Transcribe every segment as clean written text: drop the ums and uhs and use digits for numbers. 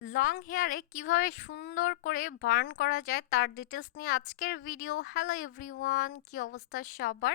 Long হেয়ারে কিভাবে সুন্দর করে বার্ন করা যায় তার ডিটেলস নিয়ে আজকের ভিডিও। হ্যালো এভরিওয়ান, কি অবস্থা সবার?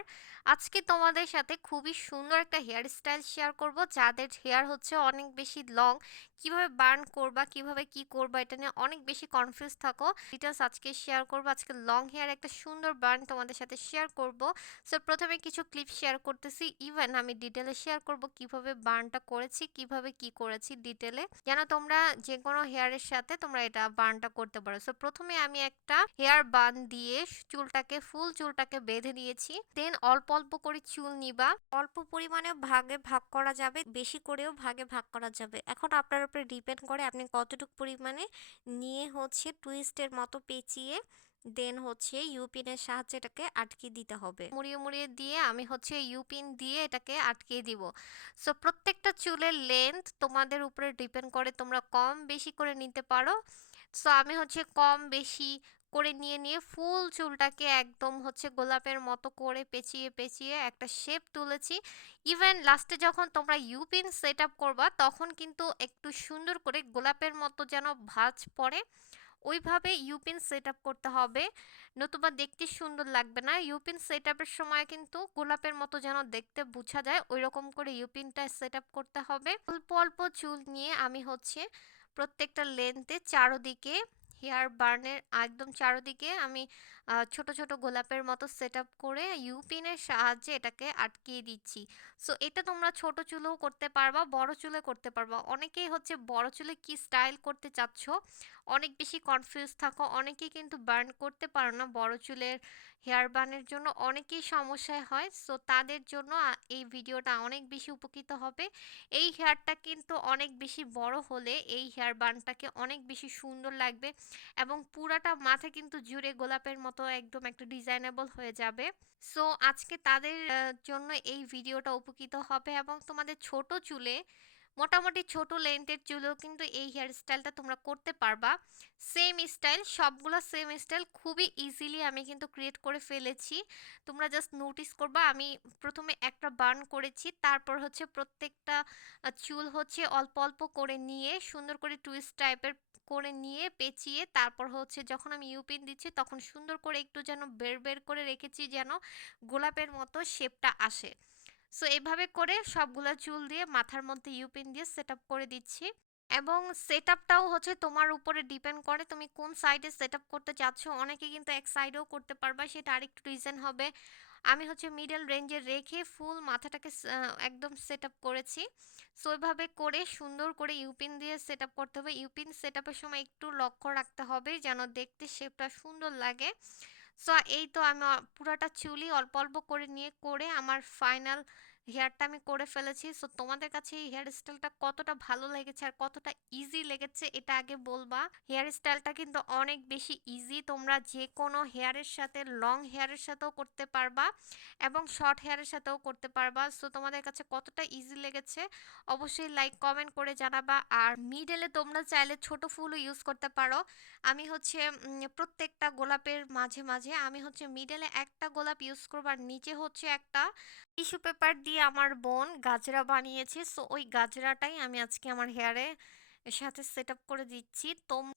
আজকে তোমাদের সাথে খুবই সুন্দর একটা হেয়ার স্টাইল শেয়ার করব। যাদের হেয়ার হচ্ছে অনেক বেশি লং, কিভাবে বার্ন করবা, কিভাবে কি করবা, এটা নিয়ে অনেক বেশি কনফিউজ থাকো। ডিটেলস আজকে শেয়ার করব। আজকে লং হেয়ার একটা সুন্দর বার্ন তোমাদের সাথে শেয়ার করব। সো প্রথমে কিছু ক্লিপ শেয়ার করতেছি, ইভেন আমি ডিটেলে শেয়ার করব কিভাবে বার্নটা করেছি, কিভাবে কি করেছি ডিটেলে, যেন তোমরা যে কোনো হেয়ারের সাথে তোমরা এটা বার্নটা করতে পারো। সো প্রথমে আমি একটা হেয়ার বান দিয়ে চুলটাকে ফুল চুলটাকে বেঁধে দিয়েছি। দেন অল্প অল্প করে চুল নিবা, অল্প পরিমাণে ভাগে ভাগ করা যাবে, বেশি করেও ভাগে ভাগ করা যাবে। এখন আপনার উপরে ডিপেন্ড করে আপনি কতটুকু পরিমাণে নিয়ে হচ্ছে টুইস্টের মতো পেঁচিয়ে দেন হচ্ছে ইউপিনের সাহায্যে এটাকে আটকে দিতে হবে। মুড়িয়ে মুড়িয়ে দিয়ে আমি হচ্ছে ইউপিন দিয়ে এটাকে আটকে দিব। সো প্রত্যেকটা চুলের লেন্থ তোমাদের উপরে ডিপেন্ড করে, তোমরা কম বেশি করে নিতে পারো। সো আমি হচ্ছে কম বেশি করে নিয়ে নিয়ে ফুল চুলটাকে একদম হচ্ছে গোলাপের মতো করে পেঁচিয়ে পেঁচিয়ে একটা শেপ তুলেছি। ইভেন লাস্টে যখন তোমরা ইউপিন সেট আপ করবা তখন কিন্তু একটু সুন্দর করে গোলাপের মতো যেন ভাঁজ পড়ে, ওইভাবে ইউপিন সেট আপ করতে হবে, নতুবা দেখতে সুন্দর লাগবে না। ইউপিন সেট আপের সময় কিন্তু গোলাপের মতো যেন দেখতে বোঝা যায়, ওই রকম করে ইউপিনটা সেট আপ করতে হবে। অল্প অল্প চুল নিয়ে আমি হচ্ছে প্রত্যেকটা লেন্থে চারোদিকে হেয়ার বার্নের একদম চারোদিকে আমি ছোট ছোট গোলাপের মতো সেট আপ করে ইউপিনের সাহায্যে এটাকে আটকিয়ে দিচ্ছি। সো এটা তোমরা ছোট চুলেও করতে পারবা, বড় চুলে করতে পারবা। অনেকেই হচ্ছে বড় চুলে কি স্টাইল করতে চাচ্ছ, অনেক বেশি কনফিউজ থাকো, অনেকেই কিন্তু বার্ন করতে পারো না বড় চুলের হেয়ার বার্নের জন্য, অনেকেই সমস্যায় হয়। সো তাদের জন্য এই ভিডিওটা অনেক বেশি উপকৃত হবে। এই হেয়ারটা কিন্তু অনেক বেশি বড় হলে এই হেয়ার বানটাকে অনেক বেশি সুন্দর লাগবে এবং পুরাটা মাথা কিন্তু জুড়ে গোলাপের মতো একদম একটা ডিজাইনেবল হয়ে যাবে। সো আজকে তাদের জন্য এই ভিডিওটা উপকৃত হবে এবং তোমাদের ছোট চুলে, মোটামুটি ছোট লেন্থের চুলেও কিন্তু এই হেয়ার স্টাইলটা তোমরা করতে পারবা। সেম স্টাইল, সবগুলো সেম স্টাইল খুবই ইজিলি আমি কিন্তু ক্রিয়েট করে ফেলেছি। তোমরা জাস্ট নোটিস করবা আমি প্রথমে একটা বার্ন করেছি, তারপর হচ্ছে প্রত্যেকটা চুল হচ্ছে অল্প অল্প করে নিয়ে সুন্দর করে টুইস্ট টাইপের করে নিয়ে পেঁচিয়ে তারপর হচ্ছে যখন আমি ইউপিন দিচ্ছি তখন সুন্দর করে একটু যেন বের বের করে রেখেছি যেন গোলাপের মতো শেপটা আসে। সো এভাবে করে সবগুলা চুল দিয়ে মাথার মধ্যে ইউপিন দিয়ে সেট আপ করে দিচ্ছি। এবং সেট আপটাও হচ্ছে তোমার উপরে ডিপেন্ড করে তুমি কোন সাইডে সেট আপ করতে চাচ্ছ। অনেকে কিন্তু এক সাইডেও করতে পারবা, সেটা আরেকটু রিজন হবে। আমি হচ্ছে মিডল রেঞ্জে রেখে ফুল মাথাটাকে একদম সেট আপ করেছি। সো ওইভাবে করে সুন্দর করে ইউপিন দিয়ে সেট আপ করতে হবে। ইউপিন সেট আপের সময় একটু লক্ষ্য রাখতে হবে যেন দেখতে শেপটা সুন্দর লাগে। সো এই তো আমি পুরাটা চুলই অল্প অল্প করে নিয়ে করে আমার ফাইনাল হেয়ারটা আমি করে ফেলেছি। সো তোমাদের কাছে এই হেয়ার স্টাইলটা কতটা ভালো লেগেছে আর কতটা ইজি লেগেছে এটা আগে বলবা। হেয়ার স্টাইলটা কিন্তু অনেক বেশি ইজি, তোমরা যে কোনো হেয়ারের সাথে, লং হেয়ারের সাথেও করতে পারবা এবং শর্ট হেয়ারের সাথেও করতে পারবা। সো তোমাদের কাছে কতটা ইজি লেগেছে অবশ্যই লাইক কমেন্ট করে জানাবা। আর মিডলে তোমরা চাইলে ছোট ফুলও ইউজ করতে পারো। আমি হচ্ছে প্রত্যেকটা গোলাপের মাঝে মাঝে আমি হচ্ছে মিডলে একটা গোলাপ ইউজ করবো আর নিচে হচ্ছে একটা টিস্যু পেপার দিয়ে আমার বোন গাজরা বানিয়েছে। সো ওই গাজরাটাই আমি আজকে আমার হেয়ারে এর সাথে সেট আপ করে দিচ্ছি।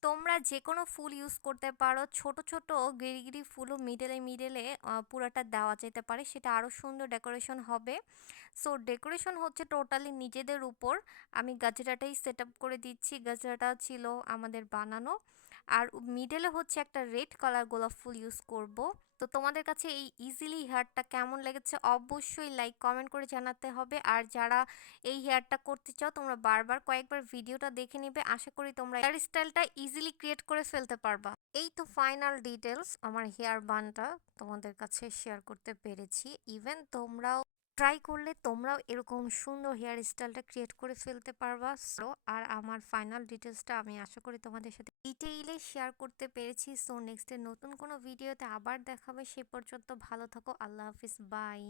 তোমরা যে কোনো ফুল ইউজ করতে পারো, ছোট ছোট গিরি ফুলও মিডলে মিডলে পুরাটা দেওয়া যেতে পারে, সেটা আরও সুন্দর ডেকোরেশন হবে। সো ডেকোরেশন হচ্ছে টোটালি নিজেদের উপর। আমি গাজরাটাই সেট আপ করে দিচ্ছি, গাজরাটা ছিল আমাদের বানানো। আর মিডলে হচ্ছে একটা রেড কালার গোলাপ ফুল ইউজ করব। তো তোমাদের কাছে এই ইজিলি হেয়ারটা কেমন লেগেছে অবশ্যই লাইক কমেন্ট করে জানাতে হবে। আর যারা এই হেয়ারটা করতে চাও তোমরা বারবার কয়েকবার ভিডিওটা দেখে নিবে, আশা করি তোমরা হেয়ার স্টাইলটা ইজিলি ক্রিয়েট করে ফেলতে পারবা। এই তো ফাইনাল ডিটেলস আমার হেয়ার বানটা তোমাদের কাছে শেয়ার করতে পেরেছি। ইভেন তোমরাও ট্রাই করলে তোমরাও এরকম সুন্দর হেয়ার স্টাইলটা ক্রিয়েট করে ফেলতে পারবা। সো আর আমার ফাইনাল ডিটেলসটা আমি আশা করি তোমাদের সাথে ডিটেইলে শেয়ার করতে পেরেছি। সো নেক্সটে নতুন কোনো ভিডিওতে আবার দেখাবে, সে পর্যন্ত ভালো থাকো, আল্লাহ হাফিজ, বাই।